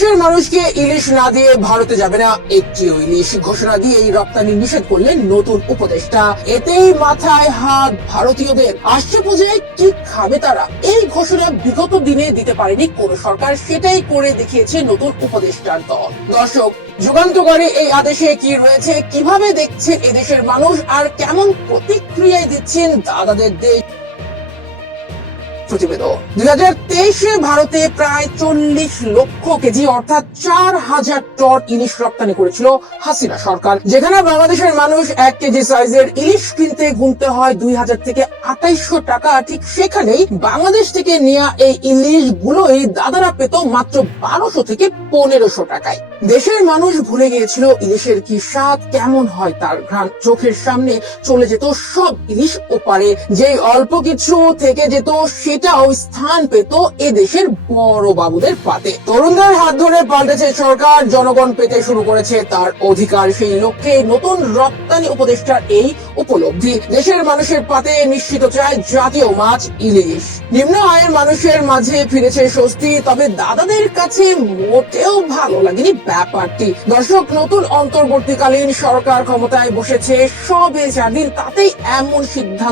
দেশের মানুষকে ইলিশ না দিয়ে ভারতে যাবে না একটিও ইলিশ ঘোষণা দিয়ে এই রপ্তানি নিষেধ করলেন নতুন উপদেষ্টা। এতেই মাথায় হাত ভারতীয়দের। আসছে পুজোয় কি খাবে তারা? এই ঘোষণা বিগত দিনে দিতে পারেনি কোন সরকার, সেটাই করে দেখিয়েছে নতুন উপদেষ্টার দল। দর্শক, যুগান্তকারী এই আদেশে কি রয়েছে, কিভাবে দেখছেন এদেশের মানুষ, আর কেমন প্রতিক্রিয়ায় দিচ্ছেন দাদাদের দেশ? প্রতিবেদন। 2023-এ ভারতে প্রায় 40 লক্ষ কেজি অর্থাৎ 4000 টন ইলিশ রপ্তানি করেছিল হাসিনা সরকার। যেখানে বাংলাদেশের মানুষ 1 কেজি সাইজের ইলিশ কিনতে গুনতে হয় 2000 থেকে 2800 টাকা, ঠিক সেখানেই বাংলাদেশ থেকে নেওয়া এই ইলিশ গুলোই দাদারা পেত মাত্র 1200 থেকে 1500 টাকায়। দেশের মানুষ ভুলে গিয়েছিল ইলিশের কি স্বাদ, কেমন হয় তার ঘ্রাণ। চোখের সামনে চলে যেত সব ইলিশ ওপারে, যেই অল্প কিছু থেকে যেত সেটাও স্থান পেত এ দেশের বড় বাবুদের পাতে। তরুণদের হাত ধরে পাল্টেছে সরকার, জনগণ পেতে শুরু করেছে তার অধিকার। সেই লক্ষ্যে নতুন রপ্তানি উপদেষ্টার এই উপলব্ধি। দেশের মানুষের পাতে নিশ্চিত চায় জাতীয় মাছ ইলিশ। নিম্ন আয়ের মানুষের মাঝে ফিরেছে স্বস্তি, তবে দাদাদের কাছে মোটেও ভালো লাগেনি ব্যাপারটি। দর্শক, নতুন অন্তর্বর্তীকালীন সরকার ক্ষমতায় বসেছে সবে 4 দিন, তাতেই এমন সিদ্ধান্ত